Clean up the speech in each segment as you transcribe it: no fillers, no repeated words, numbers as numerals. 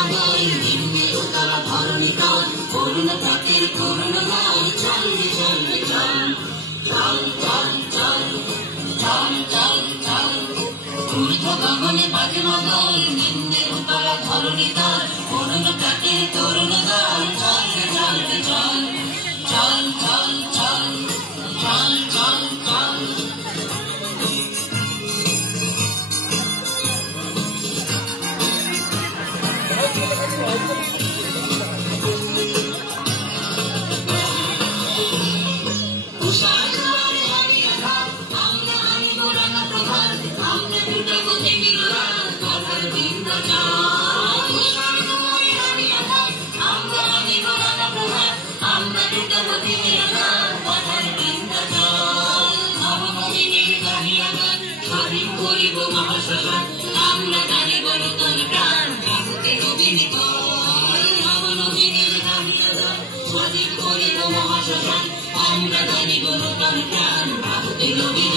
মাদল নিম্নে উতলা ধরণী তল করুণ পথের করুণ লাল চল রে চল রে চল চল চল চল চল চল চল ঊর্ধ্ব গগনে বাজে মাদল নিম্নে উতলা ধরণী তল করুণ পথের করুণ লাল চল রে চল রে চল চল চল চল চল চল চল আমরা গানে বলতন প্রাণ রাখতে নবীন নবনবীনের স্বাধীন করিব মহাশ্মশান আমরা গানে বলতন প্রাণ রাখতে নবীন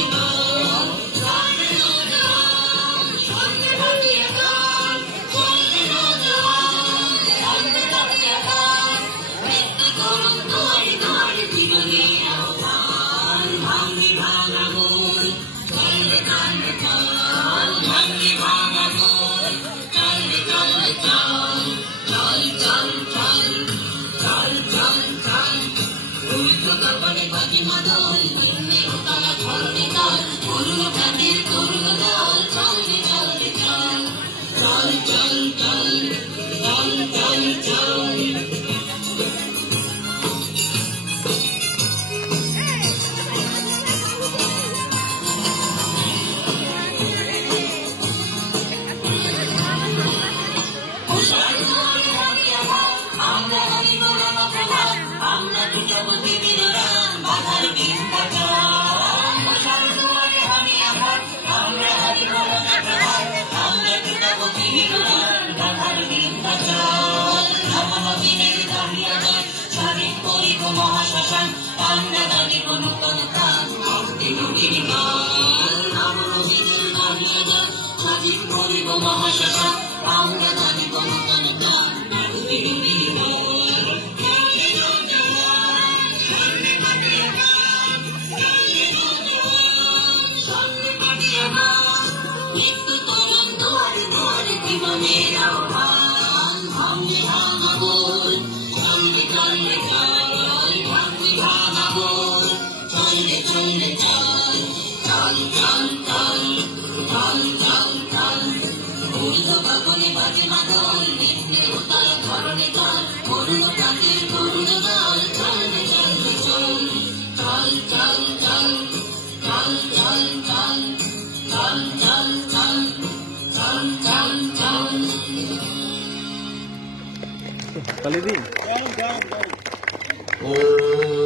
মহাশ্মশান আমরা গানে বলতন প্রাণ রাখতে নবীন স্বাধীন করিব মহাশ্মশান আমরা গানে বলতন প্রাণ রাখতে নবীন মৃত্যু তরণ দুয়ারে দুয়ারে জীবনের আহ্বান ভাঙে ভাঙা বল চলবে চলবে চল ভাঙে ভাঙা বল চলবে চলবে চল চল চল চল চল চল চল ঊর্ধ্ব গগনে বাজে মাদল নিম্নে উতল ধরণী তল করুণ প্রাচীর করুণ দল চলবে চলবে চল চল চল চল চল চল চল চল চল চল চল চল চল তালি দিন। ও